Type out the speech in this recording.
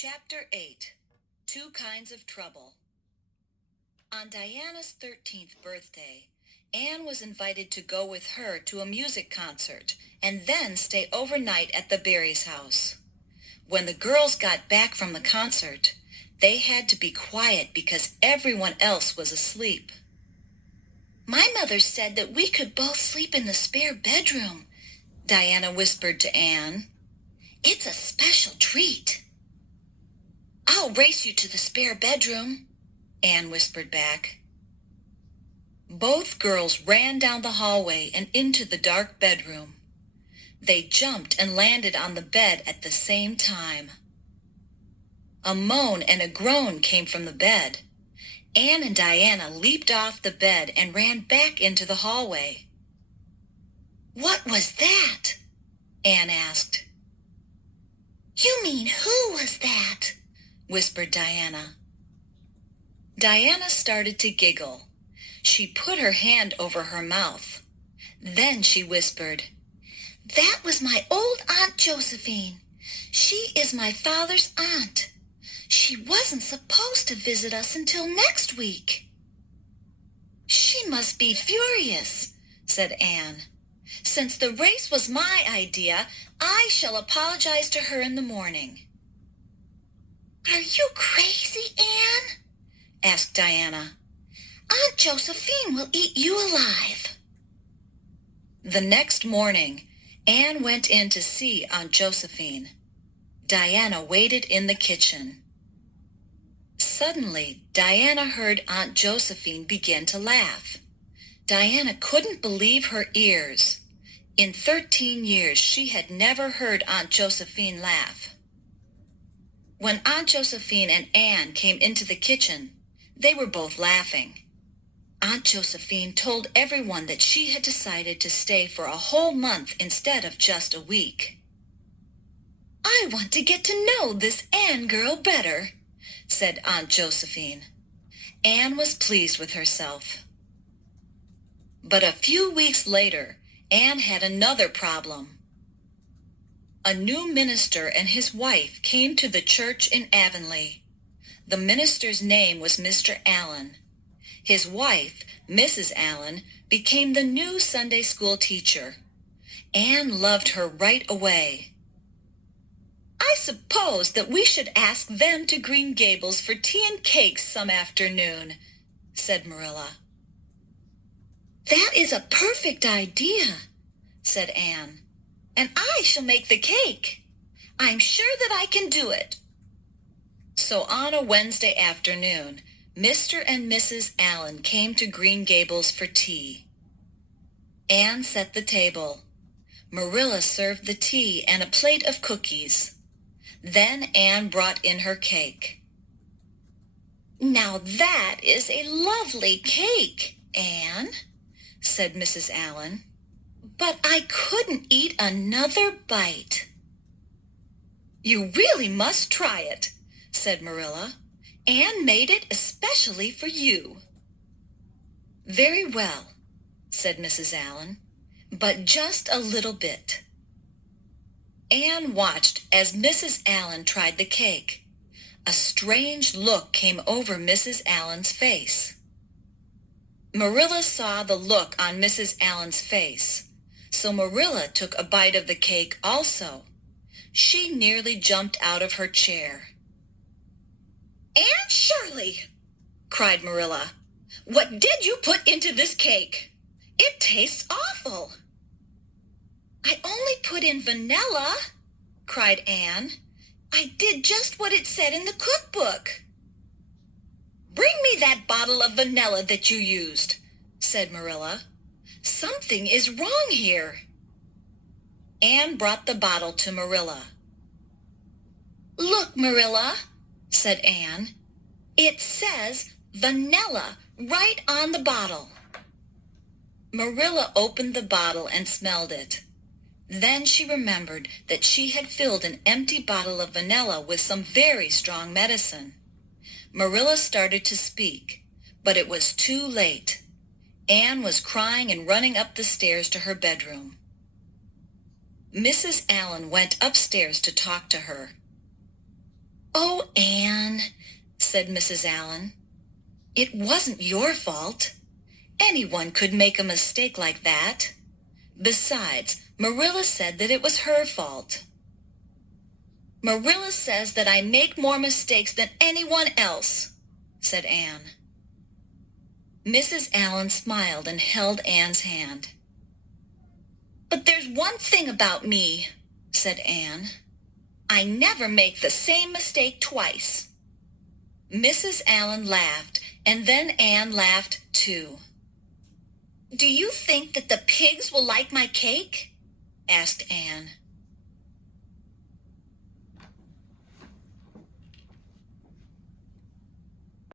Chapter 8. Two Kinds of Trouble. On Diana's 13th birthday, Anne was invited to go with her to a music concert and then stay overnight at the Barrys' house. When the girls got back from the concert, they had to be quiet because everyone else was asleep. "My mother said that we could both sleep in the spare bedroom," Diana whispered to Anne. "It's a special treat." "I'll race you to the spare bedroom," Anne whispered back. Both girls ran down the hallway and into the dark bedroom. They jumped and landed on the bed at the same time. A moan and a groan came from the bed. Anne and Diana leaped off the bed and ran back into the hallway. "What was that?" Anne asked. "You mean who was that?" whispered Diana. Diana started to giggle. She put her hand over her mouth. Then she whispered, "That was my old Aunt Josephine. She is my father's aunt. She wasn't supposed to visit us until next week." "She must be furious," said Anne. "Since the race was my idea, I shall apologize to her in the morning." "Are you crazy, Anne?" asked Diana. "Aunt Josephine will eat you alive." The next morning, Anne went in to see Aunt Josephine. Diana waited in the kitchen. Suddenly, Diana heard Aunt Josephine begin to laugh. Diana couldn't believe her ears. In 13 years, she had never heard Aunt Josephine laugh. When Aunt Josephine and Anne came into the kitchen, they were both laughing. Aunt Josephine told everyone that she had decided to stay for a whole month instead of just a week. "I want to get to know this Anne girl better," said Aunt Josephine. Anne was pleased with herself. But a few weeks later, Anne had another problem. A new minister and his wife came to the church in Avonlea. The minister's name was Mr. Allen. His wife, Mrs. Allen, became the new Sunday school teacher. Anne loved her right away. "I suppose that we should ask them to Green Gables for tea and cakes some afternoon," said Marilla. "That is a perfect idea," said Anne. "And I shall make the cake. I'm sure that I can do it." So on a Wednesday afternoon, Mr. and Mrs. Allen came to Green Gables for tea. Anne set the table. Marilla served the tea and a plate of cookies. Then Anne brought in her cake. "Now that is a lovely cake, Anne," said Mrs. Allen. "But I couldn't eat another bite." "You really must try it," said Marilla. "Anne made it especially for you." "Very well," said Mrs. Allen, "but just a little bit." Anne watched as Mrs. Allen tried the cake. A strange look came over Mrs. Allen's face. Marilla saw the look on Mrs. Allen's face, so Marilla took a bite of the cake also. She nearly jumped out of her chair. "Anne Shirley," cried Marilla, "what did you put into this cake? It tastes awful." "I only put in vanilla," cried Anne. "I did just what it said in the cookbook." "Bring me that bottle of vanilla that you used," said Marilla. "Something is wrong here." Anne brought the bottle to Marilla. "Look, Marilla," said Anne. "It says vanilla right on the bottle." Marilla opened the bottle and smelled it. Then she remembered that she had filled an empty bottle of vanilla with some very strong medicine. Marilla started to speak, but it was too late. Anne was crying and running up the stairs to her bedroom. Mrs. Allen went upstairs to talk to her. "Oh, Anne," said Mrs. Allen, "it wasn't your fault. Anyone could make a mistake like that. Besides, Marilla said that it was her fault." "Marilla says that I make more mistakes than anyone else," said Anne. Mrs. Allen smiled and held Anne's hand. "But there's one thing about me," said Anne. "I never make the same mistake twice." Mrs. Allen laughed, and then Anne laughed too. "Do you think that the pigs will like my cake?" asked Anne.